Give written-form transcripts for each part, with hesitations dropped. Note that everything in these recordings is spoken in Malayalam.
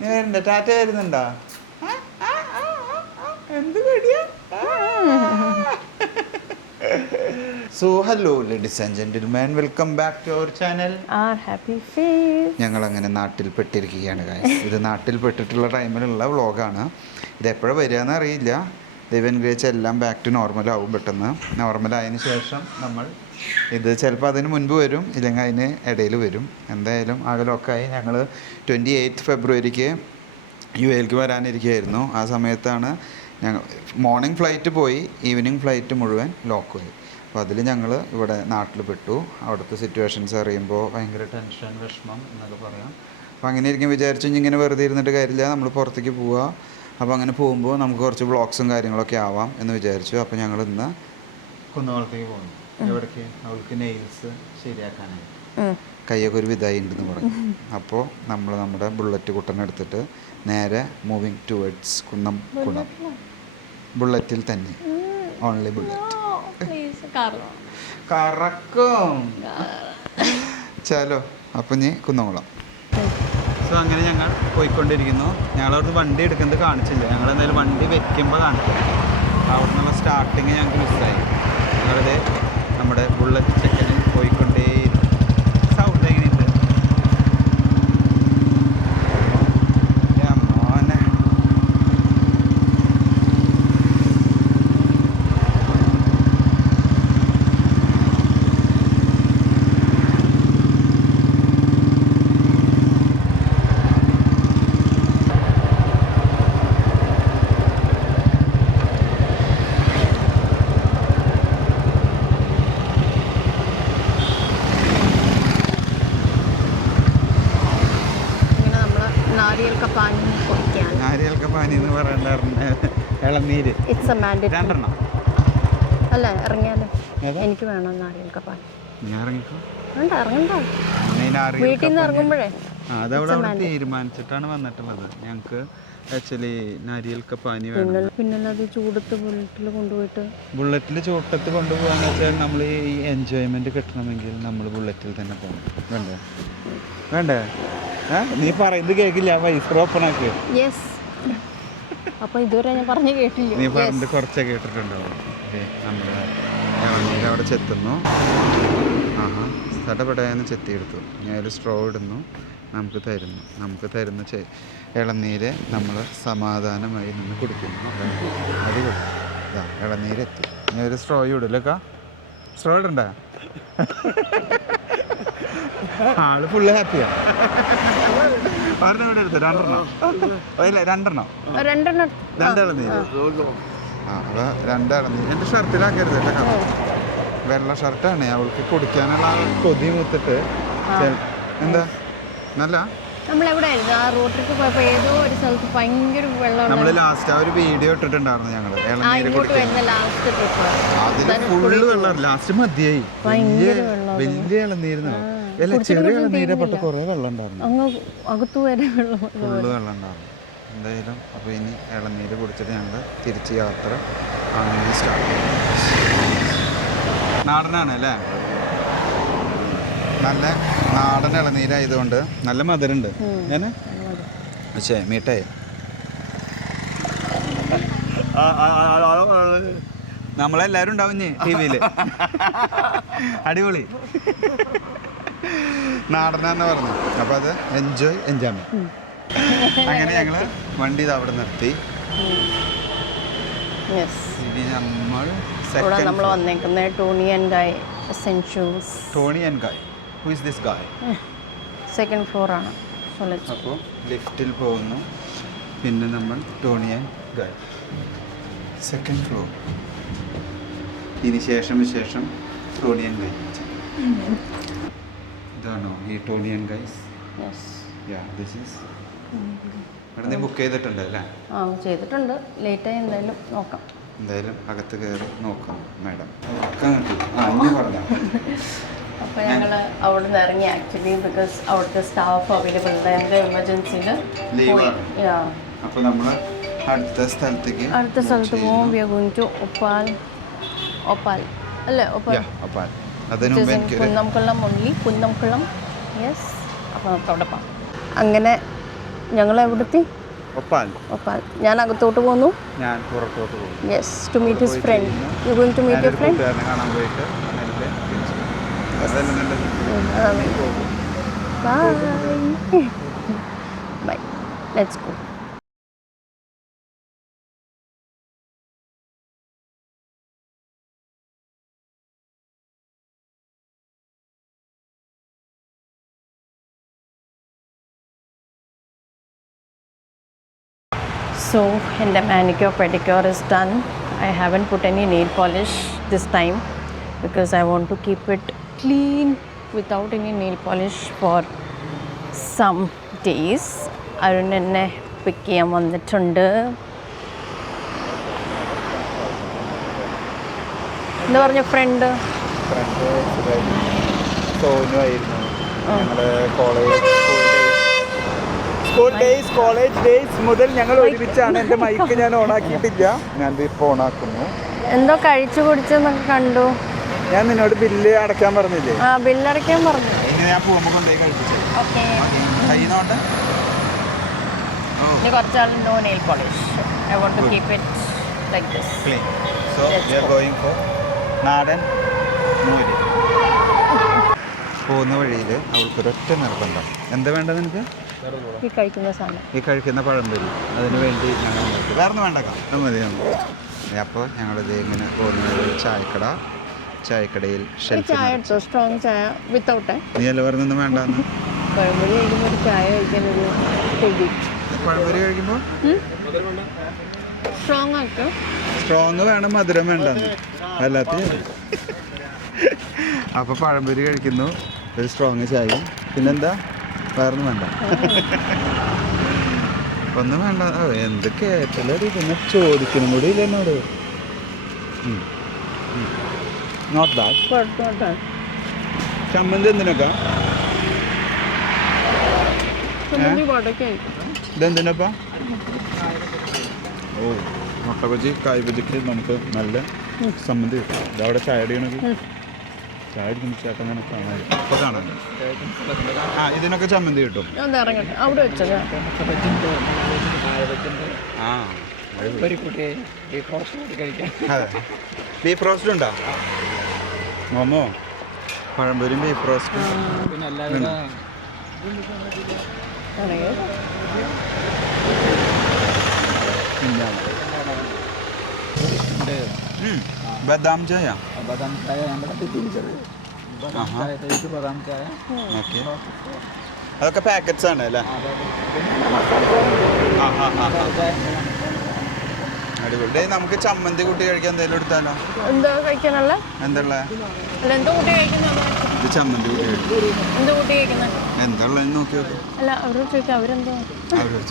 നീ വരണ്ട ടാറ്റ വരുന്നുണ്ടോ? എന്ത് പേടിയാ? So hello ladies and gentlemen, welcome back to our channel. Our happy face. ഞങ്ങൾ അങ്ങനെ നാട്ടിൽ പെട്ടിരിക്കുകയാണ് guys. ഇത് നാട്ടിൽ പെട്ടിട്ടുള്ള ടൈമിലുള്ള വ്ളോഗാണ്. ഇത് എപ്പോഴാണ് വരികയെന്ന് അറിയില്ല. ദൈവം അനുഗ്രഹിച്ച് എല്ലാം ബാക്ക് ടു നോർമലാവും പെട്ടെന്ന്. നോർമലായതിനു ശേഷം നമ്മൾ ഇത് ചിലപ്പോൾ അതിന് മുൻപ് വരും, ഇല്ലെങ്കിൽ അതിന് ഇടയിൽ വരും. എന്തായാലും ആകെ ലോക്കായി. ഞങ്ങൾ 28 ഫെബ്രുവരിക്ക് UAE വരാനിരിക്കുകയായിരുന്നു. ആ സമയത്താണ് ഞങ്ങൾ മോർണിംഗ് ഫ്ലൈറ്റ് പോയി, ഈവനിങ് ഫ്ലൈറ്റ് മുഴുവൻ ലോക്കായി. അപ്പോൾ അതിൽ ഞങ്ങൾ ഇവിടെ നാട്ടിൽ പെട്ടു. അവിടുത്തെ സിറ്റുവേഷൻസ് അറിയുമ്പോൾ ഭയങ്കര ടെൻഷൻ, വിഷമം എന്നൊക്കെ പറയാം. അപ്പോൾ അങ്ങനെ ഇരിക്കും വിചാരിച്ചു ഇങ്ങനെ വെറുതെ ഇരുന്നിട്ട് കാര്യമില്ല, നമ്മൾ പുറത്തേക്ക് പോവുക. അപ്പോൾ അങ്ങനെ പോകുമ്പോൾ നമുക്ക് കുറച്ച് വ്ളോഗ്സും കാര്യങ്ങളൊക്കെ ആവാം എന്ന് വിചാരിച്ചു. അപ്പോൾ ഞങ്ങൾ ഇന്ന് കുന്നകുളത്തേക്ക് പോകുന്നു. എവിടേക്ക്? അവൾക്ക് നെയിൽസ് ശരിയാക്കാനായി, കൈയൊക്കെ ഒരു വിധായി ഉണ്ടെന്ന് പറഞ്ഞു. അപ്പോൾ നമ്മൾ നമ്മുടെ ബുള്ളറ്റ് കുട്ടനെ എടുത്തിട്ട് നേരെ മൂവിങ് ടുവേർഡ്സ് കുന്നം. ബുള്ളറ്റിൽ തന്നെ, ഓൺലി ബുള്ളറ്റ്. കറക്കും ചലോ. അപ്പം നീ കുന്നംകുളം. സോ അങ്ങനെ ഞങ്ങൾ പോയിക്കൊണ്ടിരിക്കുന്നു. ഞങ്ങളവിടുന്ന് വണ്ടി എടുക്കുന്നത് കാണിച്ചില്ല. ഞങ്ങൾ എന്തായാലും വണ്ടി വെക്കുമ്പോൾ കാണിക്കും. അവിടെ നിന്നുള്ള സ്റ്റാർട്ടിങ് ഞങ്ങൾക്ക് മിസ്സായി. ഞങ്ങളുടെ നമ്മുടെ ബുള്ളറ്റ് ചെക്കനിൽ പോയിക്കൊണ്ടേ സൗണ്ട് എങ്ങനെയുണ്ട്? നാരിയൽ കപ്പാനി എന്ന് പറയണ്ടായിരുന്നു. ഇളനീര് രണ്ടെണ്ണം അല്ല ഇറങ്ങിയാലോ? എനിക്ക് വേണം നാരിയൽ കപ്പാനി. ഞാൻ ഇറങ്ങിക്കോ. വീട്ടിൽ നിന്ന് ഇറങ്ങുമ്പോഴേ അതവിടെ തീരുമാനിച്ചിട്ടാണ് വന്നിട്ടുള്ളത്. ഞങ്ങൾക്ക് ആക്ച്വലി നാരിയൽ കപ്പാനി വേണം. പിന്നെ അത് ചൂടത്ത് ബുള്ളറ്റിൽ കൊണ്ടുപോയിട്ട് ബുള്ളറ്റിൽ ചൂട്ടത്ത് കൊണ്ടുപോകാന്ന് വെച്ചാൽ നമ്മൾ ഈ എൻജോയ്മെന്റ് കിട്ടണമെങ്കിൽ നമ്മൾ ബുള്ളറ്റിൽ തന്നെ പോകണം. വേണ്ടേ? വേണ്ടേ? നീ പറയുന്നത് കേൾക്കില്ല. വൈഫർ ഓപ്പൺ ആക്കി. അപ്പൊ ഇതുവരെ ഞാൻ പറഞ്ഞു കേട്ടില്ല. നീ പറഞ്ഞത് കുറച്ചേ കേട്ടിട്ടുണ്ടാവും. നമ്മുടെ അവിടെ ചെത്തുന്നു. സ്ഥലപ്പെടാന്ന് ചെത്തിയെടുത്തു. ഞാൻ ഒരു സ്ട്രോ ഇടുന്നു. നമുക്ക് തരുന്ന ഇളനീര് നമ്മൾ സമാധാനമായി നിന്ന് കുടിക്കുന്നു. അത് കൊടുക്കും. ഇതാ ഇളനീരെത്തി. ഞാൻ ഒരു സ്ട്രോ ഇടില്ലക്കാ. സ്ട്രോ ഇടണ്ട. ആള് ഫുള്ള് ഹാപ്പിയാ. ഇവിടെ എടുത്തു രണ്ടെണ്ണം ഇളനീര്. അപ്പൊ രണ്ടിളനീര്. എൻ്റെ ഷർട്ടിലാക്കരുത് കേട്ടോ. വെള്ള ഷർട്ടാണ്. അവൾക്ക് കുടിക്കാനുള്ള കൊതി മൂത്തിട്ട്. എന്താ നല്ല നമ്മള് ലാസ്റ്റ് ആ ഒരു വീഡിയോ ഇട്ടിട്ടുണ്ടായിരുന്നു ഞങ്ങള്. ഇളനീര് കുടിക്കാൻ അതില് ഫുള്ള് വെള്ളം. ലാസ്റ്റ് മതിയായി. വലിയ ഇളനീരുന്നു. അല്ല ചെറിയ ഇളനീരെ പെട്ട കുറെ വെള്ളം ഉണ്ടായിരുന്നു. ഫുള്ള് വെള്ളം ഉണ്ടായിരുന്നു. എന്തായാലും അപ്പൊ ഇനി ഇളനീര് കുടിച്ചിട്ട് ഞങ്ങള് തിരിച്ച് യാത്ര അങ്ങനെ സ്റ്റാർട്ട് ചെയ്യും. നാടനാണ് അല്ലേ? നല്ല നാടൻ ഇളനീരായതുകൊണ്ട് നല്ല മധുരമുണ്ട്. ഞാൻ പക്ഷേ മീട്ടായി നമ്മളെല്ലാരും ഉണ്ടാവും TV-ല്. അടിപൊളി നാടനാന്ന് പറഞ്ഞു. അപ്പൊ അത് എൻജോയ്. അങ്ങനെ ഞങ്ങള് വണ്ടി അവിടെ നിർത്തി. ഇനി നമ്മൾ വന്നേക്കുന്നത് Toni and Guy essentials. Toni and Guy. Who is this guy? Second floor ആണ്. അപ്പോൾ ലിഫ്റ്റിൽ പോകുന്നു. പിന്നെ നമ്മൾ Toni and Guy second floor. ഇനി വിശേഷം ടോണി ആൻഡ് ഗായ്. ഇതാണോ ഈ Toni and Guys? This is. അവിടെ ബുക്ക് ചെയ്തിട്ടുണ്ട് അല്ലേ? ചെയ്തിട്ടുണ്ട്. ലേറ്റായി എന്തായാലും നോക്കാം. എന്തായാലും അകത്ത് കയറി നോക്കാം മാഡം. ഇനി പറഞ്ഞോ. അപ്പോൾ ഞങ്ങൾ അവിടെ നിന്ന് ഇറങ്ങി. ആക്ച്വലി ബിക്കോസ് അവിടുത്തെ സ്റ്റാഫ് അവൈലബിൾ ഉണ്ടായത് എമർജൻസിയിൽ. അപ്പോൾ നമ്മൾ അടുത്ത സ്ഥലത്ത് പോകും. വി ആർ ഗോയിങ് ടു ഒപ്പാൽ അല്ലേ? ഒപ്പാൽ. കുന്നംകുളം ഓൺലി. കുന്നംകുളം. യെസ്. അപ്പോൾ നമുക്ക് അവിടെ പോകാം. അങ്ങനെ ഞങ്ങൾ എവിടെത്തി? ഒപ്പാൽ. ഒപ്പാൽ. ഞാൻ അകത്തോട്ട് പോന്നു. ഞാൻ പുറത്തോട്ട് പോകും. Yes, to meet his friend. You going to meet your friend? കാണാൻ പോയിട്ട് bye. Bye. Let's go. So, the manicure pedicure is done. I haven't put any nail polish this time because I want to keep it clean without any nail polish for some days. Arun എന്നെ പിക്ക് ചെയ്യാൻ വന്നിട്ടുണ്ട്. എന്താ പറഞ്ഞ ഫ്രണ്ട്? സോനുവായിരുന്നു. ഞങ്ങളുടെ കോളേജ് ഡേയ്സ് മുതൽ ഞങ്ങൾ ഒരുമിച്ചാണ്. എൻ്റെ മൈക്ക് ഞാൻ ഓണാക്കിയിട്ടില്ല. ഞാൻ ഇപ്പോൾ ഓണാക്കുന്നു. എന്തോ കഴിച്ചു കുടിച്ചെന്നൊക്കെ കണ്ടു. ഞാൻ നിന്നോട് ബില്ല് അടയ്ക്കാൻ പറഞ്ഞില്ലേ? ആ, ബില്ലടയ്ക്കാൻ പറഞ്ഞു. ഞാൻ പോകുമ്പോൾ കൊണ്ടുപോയി കഴിപ്പിച്ചു. ഓക്കെ. കയ്യിന്നോട്ടെ. ഇനി കുറച്ചാൾ no nail polish. I want to keep it like this. Clean. So we are going for nadan moru. പോകുന്ന വഴിയിൽ അവൾക്കൊരൊറ്റ നിർബന്ധം. എന്താ വേണ്ടത് നിനക്ക്? ഈ കഴിക്കുന്ന സാധനം, ഈ കഴിക്കുന്ന പഴംപൊരി. അതിന് വേണ്ടി ഞങ്ങൾ വേറെ ഒന്നും വേണ്ടക്കാം, അത് മതി നമുക്ക്. അപ്പോൾ ഞങ്ങളിത് ഇങ്ങനെ പോകുന്ന ചായക്കടയിൽ ചായ എടുത്തോ? സ്ട്രോങ് ചായ വിത്തൗട്ട്? നീ അല്ല പറഞ്ഞൊന്നും വേണ്ടെന്ന്. പഴംപൊരി കഴിക്കുമ്പോൾ ഒരു ചായ കഴിക്കാനൊരു കൊതി. പഴംപൊരി കഴിക്കുമ്പോൾ സ്ട്രോങ് ആക്കോ? സ്ട്രോങ് വേണം, മധുരം വേണ്ടെന്ന്. അല്ലാത്ത അപ്പോൾ പഴംപൊരി കഴിക്കുന്നു, ഒരു സ്ട്രോങ് ചായയും. പിന്നെന്താ? വേറൊന്നും വേണ്ട, ഒന്നും വേണ്ട. എന്തൊക്കെ ചിലർ പിന്നെ ചോദിക്കണം കൂടി ഇല്ല എന്നോട്. Not bad. ചമ്മന്തി എന്തിനൊക്കെ? ഇതെന്തിനപ്പാ? ഓ, മുട്ട ബജി, കായ് ബജിക്ക് നമുക്ക് നല്ല ചമ്മന്തി കിട്ടും. ഇതവിടെ ചായ അടിക്കണമെങ്കിൽ ചായ അടിക്കുന്ന ചേട്ടൻ അങ്ങനെ കാണാൻ ഇപ്പോൾ കാണാൻ. ആ, ഇതിനൊക്കെ ചമ്മന്തി കിട്ടും. അവിടെ വെച്ചത്. ആ, ബീഫ് റോസ്റ്റ് ഉണ്ടോ മോമോ? പഴംപൊരിയും ബീഫ് റോസ്റ്റും. ബദാം ചായ. ഓക്കെ, അതൊക്കെ പാക്കറ്റ്സ് ആണ് അല്ലേ? അടിപൊളി. നമുക്ക് ചമ്മന്തി കൂട്ടി കഴിക്കാൻ എന്തെങ്കിലും എടുത്താലോ? എന്താ കഴിക്കാനുള്ള? എന്തുള്ള? ഇത് ചമ്മന്തി കൂട്ടി കഴിക്കും. എന്താ ഉള്ളതെന്ന് നോക്കി നോക്ക്. അവരോട്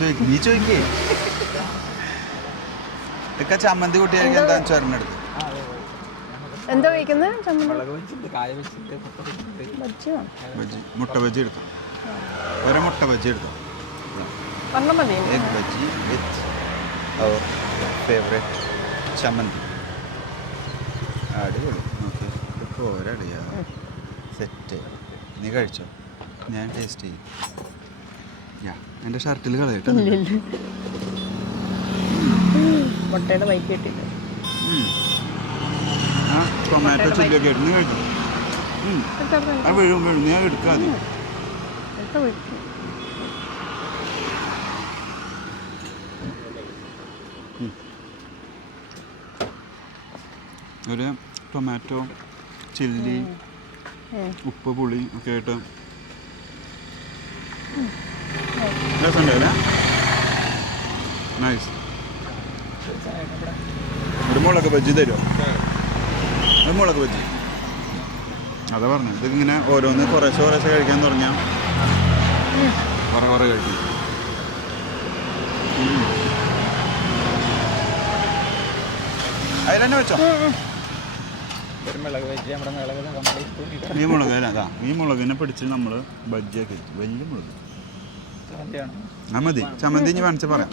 ചോദിക്കും. നീ ചോദിക്കേ. ഇതൊക്കെ ചമ്മന്തി കൂട്ടി കഴിക്കാൻ എന്താ ചോറിനെടുത്ത്? എന്താ കഴിക്കുന്നത്? ബജ്ജി, മുട്ട ബജ്ജി എടുത്തു. ഒരു മുട്ട ബജ്ജി എടുത്തു. Egg bajji with our favourite chammanthi. അടിപൊളി. നോക്കി, ഇതൊക്കെ ഒരടിയാ. സെറ്റ്. നീ കഴിച്ചോ? ഞാൻ ടേസ്റ്റ് ചെയ്യും. ഞാൻ എൻ്റെ ഷർട്ടിൽ കളയട്ടെ. മുട്ടയുടെ വൈപ്പ് കിട്ടില്ല. ആ, ടൊമാറ്റോ ചില്ലിയൊക്കെ ഇട്ട് നീ കഴിക്കും. ആ, വീഴും നീ എടുക്കാതെ. ഒരു ടൊമാറ്റോ ചില്ലി ഉപ്പ് പുളി ഒക്കെ ആയിട്ട് രസമുണ്ടല്ലേ? നൈസ്. ഒരു മുളക് ബജ്ജി തരുമോ? ഒരു മുളക് ബജ്ജി. അതാ പറഞ്ഞു, ഇതിങ്ങനെ ഓരോന്ന് കുറേശ്ശെ കഴിക്കാൻ തുടങ്ങിയാൽ കുറേ കഴിക്കും. അതിൽ തന്നെ വെച്ചോ. ഈ മുളക് അതാ, ഈ മുളകിനെ പിടിച്ച് നമ്മൾ ബജ്ജിയാക്കി വെച്ചു. വലിയ മുളക്. ആ മതി. ചമ്മന്തി ഇനി വേണിച്ച് പറയാം.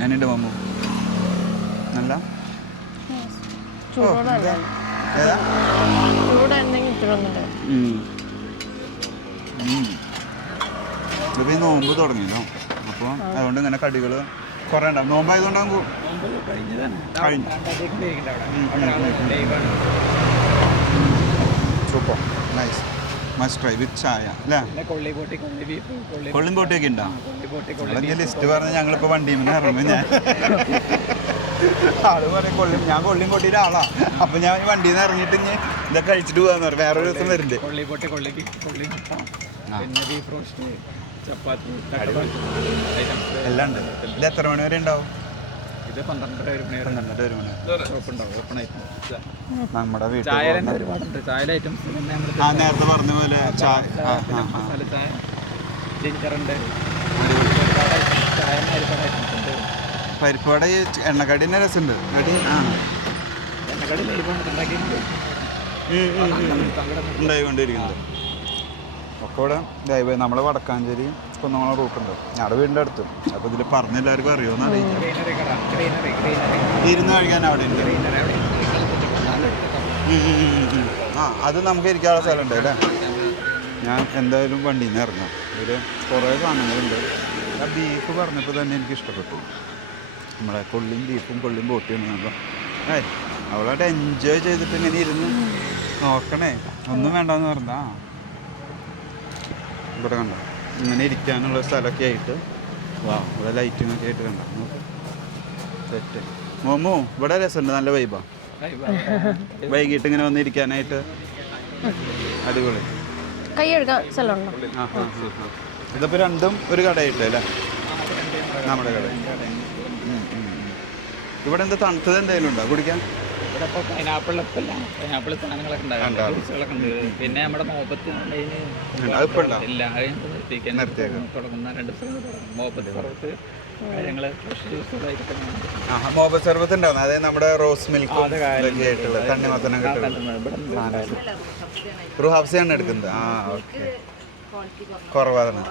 ഞാനുണ്ട് മാമു. നല്ല ഇതിപ്പോൾ ഈ നോമ്പ് തുടങ്ങിയല്ലോ. അപ്പോൾ അതുകൊണ്ട് ഇങ്ങനെ കടികൾ കുറേ ഉണ്ടാവും. നോമ്പായതുകൊണ്ടാകും സൂപ്പർ നൈസ് മസ്റ്റ് ട്രൈ വിത്ത് ചായ അല്ലേ? കൊള്ളിയും പോട്ടിയൊക്കെ ഉണ്ടോ? നിങ്ങളെ ലിസ്റ്റ് പറഞ്ഞ് ഞങ്ങളിപ്പോൾ വണ്ടിയിൽ നിന്ന് ഇറങ്ങും. ഞാൻ ആള് പറയും ഞാൻ കൊള്ളിയും പൊട്ടിയുടെ ആളാണ്. അപ്പം ഞാൻ വണ്ടിയിൽ നിന്ന് ഇറങ്ങിയിട്ട് ഇനി ഇതൊക്കെ കഴിച്ചിട്ട് പോകാന്ന് പറയും. വേറൊരു ദിവസം വരുന്നുണ്ട്. എല്ലാം ഉണ്ട്. ഇത് എത്ര മണി വരെ ഉണ്ടാവും? ഇത് 12 മണി നമ്മുടെ വീട്ടിൽ ഐറ്റംസ് നേരത്തെ പറഞ്ഞ പോലെ ചായ മസാല ചായ ജിഞ്ചറുണ്ട് പരിപ്പുവട ഈ എണ്ണക്കടീൻ്റെ രസമുണ്ട്. കടി എണ്ണക്കടി ഉണ്ടായിക്കൊണ്ടിരിക്കുന്നത് ഒക്കെ ഇവിടെ ദൈവ നമ്മളെ വടക്കാഞ്ചേരി കുന്നംകുളം റൂട്ടുണ്ട്. ഞങ്ങളുടെ വീടിൻ്റെ അടുത്ത്. അപ്പോൾ ഇതിൽ പറഞ്ഞ എല്ലാവർക്കും അറിയുമെന്ന് അറിയില്ല. ഇരുന്ന് കഴിക്കാൻ അവിടെ ഉണ്ട്. അത് നമുക്ക് ഇരിക്കാനുള്ള സ്ഥലമുണ്ട് അല്ലേ? ഞാൻ എന്തായാലും വണ്ടിയിൽ നിന്ന് ഇറങ്ങാം. ഇതിൽ കുറേ സാധനങ്ങളുണ്ട്. ആ ബീഫ് പറഞ്ഞപ്പോൾ തന്നെ എനിക്ക് ഇഷ്ടപ്പെട്ടു. നമ്മളെ കൊള്ളിയും ബീഫും കൊള്ളിയും ബോട്ടിയാണ്. നമ്മൾ അവളായിട്ട് എൻജോയ് ചെയ്തിട്ട് ഇങ്ങനെ ഇരുന്ന് നോക്കണേ. ഒന്നും വേണ്ടെന്ന് പറഞ്ഞാ ഇവിടെ കണ്ട ഇങ്ങനെ ഇരിക്കാനുള്ള സ്ഥലമൊക്കെ ആയിട്ട് ഇവിടെ ലൈറ്റിങ്ങൊക്കെ ആയിട്ട് കണ്ട സെറ്റ്. മോമോ ഇവിടെ രസമുണ്ട്. നല്ല വൈബാ. വൈകിട്ട് ഇങ്ങനെ വന്നിരിക്കാനായിട്ട് അടിപൊളി. കൈ കഴുകാൻ സ്ഥലമുണ്ടോ? ഇതിപ്പോൾ രണ്ടും ഒരു കടയിട്ട് അല്ലേ? നമ്മുടെ കട. ഇവിടെ എന്താ തണുത്തത് എന്തെങ്കിലും ഉണ്ടോ കുടിക്കാൻ? ഇവിടെ ഇപ്പോൾ പൈനാപ്പിൾ സാധനങ്ങളൊക്കെ ഉണ്ട്. പിന്നെ നമ്മുടെ മോപ്പത്ത് ഇല്ല തുടങ്ങുന്ന 2 മോപ്പത്ത് സർവത്ത് കാര്യങ്ങൾ ഫ്രഷ് ജ്യൂസുകളായിട്ട് മോബ സർവത്ത് ഉണ്ടാവുന്നത്. അതായത് നമ്മുടെ റോസ് മിൽക്ക് ആയിട്ടുള്ള തണ്ണിമത്തനം ബ്രൂ ഹൗസിയാണ് എടുക്കുന്നത്. ഓക്കെ കുറവാണ്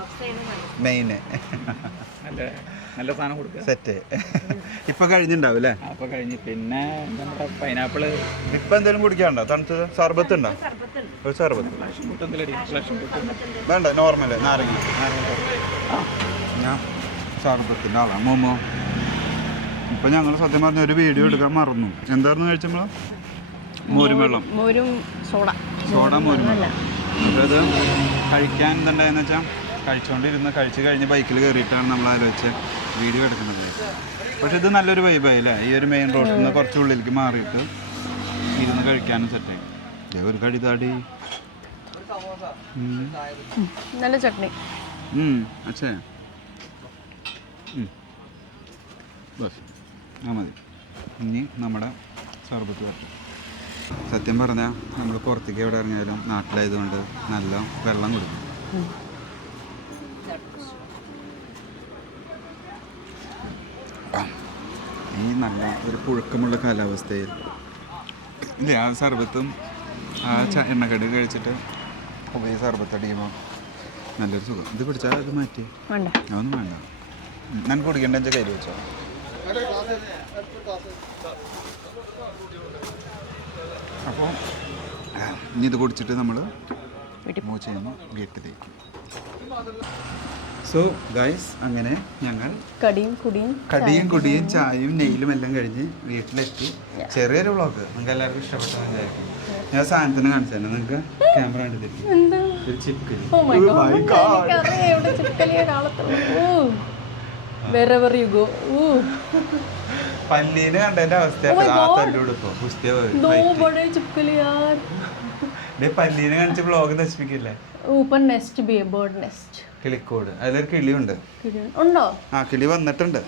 മെയിന്. നല്ല സാധനം കൊടുക്കുക. സെറ്റ് ഇപ്പം കഴിഞ്ഞിട്ടുണ്ടാവും അല്ലേ? അപ്പോൾ കഴിഞ്ഞ് പിന്നെ നമ്മുടെ പൈനാപ്പിള് ഇപ്പം എന്തെങ്കിലും കുടിക്കാനുണ്ടോ? തണുത്തത് സർബത്ത് ഉണ്ടോ? ഒരു സർബത്ത് വേണ്ട. നോർമല് നാരങ്ങ ഞാൻ സർബത്തിൻ്റെ ആളാണ്. മോമോ ഇപ്പം ഞങ്ങൾ സത്യം പറഞ്ഞ ഒരു വീഡിയോ എടുക്കാൻ മറന്നു. എന്തായിരുന്നു കഴിച്ചപ്പോൾ? മോരും വെള്ളം, സോഡ മോരും വെള്ളം. അത് കഴിക്കാൻ എന്തുണ്ടായെന്ന് വെച്ചാൽ കഴിച്ച് കഴിഞ്ഞ് ബൈക്കിൽ കയറിയിട്ടാണ് നമ്മൾ ആലോചിച്ച് വീഡിയോ എടുക്കുന്നത്. പക്ഷെ ഇത് നല്ലൊരു വൈബായി അല്ലേ? ഈ ഒരു മെയിൻ റോഡിൽ നിന്ന് കുറച്ച് ഉള്ളിലേക്ക് മാറിയിട്ട് ഇരുന്ന് കഴിക്കാനും സെറ്റായി. ഒരു കടിതാടി നല്ല ചട്നി. അച്ഛേ ബസ് മതി. ഇനി നമ്മുടെ സർബത്ത് വരട്ടെ. സത്യം പറഞ്ഞാൽ നമ്മൾ പുറത്തേക്ക് എവിടെ ഇറങ്ങിയാലും നാട്ടിലായതുകൊണ്ട് നല്ല വെള്ളം കൊടുക്കും. ഈ നല്ല ഒരു പുഴുക്കമുള്ള കാലാവസ്ഥയിൽ ഇല്ല ആ സർബത്തും ആ എണ്ണക്കടി കഴിച്ചിട്ട് ഉപയോഗ സർബത്ത് അടിക്കുമ്പോൾ നല്ലൊരു സുഖം. ഇത് പിടിച്ചാൽ ഇത് മാറ്റി അതൊന്നും വേണ്ട. ഞാൻ കുടിക്കേണ്ട വെച്ചാൽ കയ്യിൽ വെച്ചോ. അപ്പോൾ ഇനി ഇത് കുടിച്ചിട്ട് നമ്മൾ മൂവ് ചെയ്യുന്നു വീട്ടിലേക്ക്. സോ ഗൈസ് അങ്ങനെ ഞങ്ങൾ കടിയും കുടിയും ചായയും നെയിലും എല്ലാം കഴിഞ്ഞ് വീട്ടിലെത്തി. ചെറിയൊരു വ്ളോഗ് നിങ്ങൾക്ക് എല്ലാവർക്കും ഇഷ്ടപ്പെട്ടെന്ന് വിചാരിക്കും. ഞാൻ സാധനത്തിന് കാണിച്ചു തന്നെ നിങ്ങൾക്ക് ക്യാമറ കണ്ടിരിക്കും. ഒരു ചിക്കൻ പല്ലീന് കണ്ടതിന്റെ അവസ്ഥ പല്ലീനെ കാണിച്ച് വ്ളോഗ് നശിപ്പിക്കില്ലേ? കിളിക്കോട് അതിലൊരു കിളിയുണ്ട്. ആ കിളി വന്നിട്ടുണ്ട്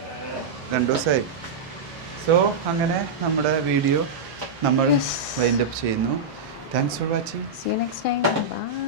2 ദിവസമായി. സോ അങ്ങനെ നമ്മുടെ വീഡിയോ നമ്മൾ വൈൻഡ് അപ്പ് ചെയ്യുന്നു. Thanks for watching. See you next time. Bye.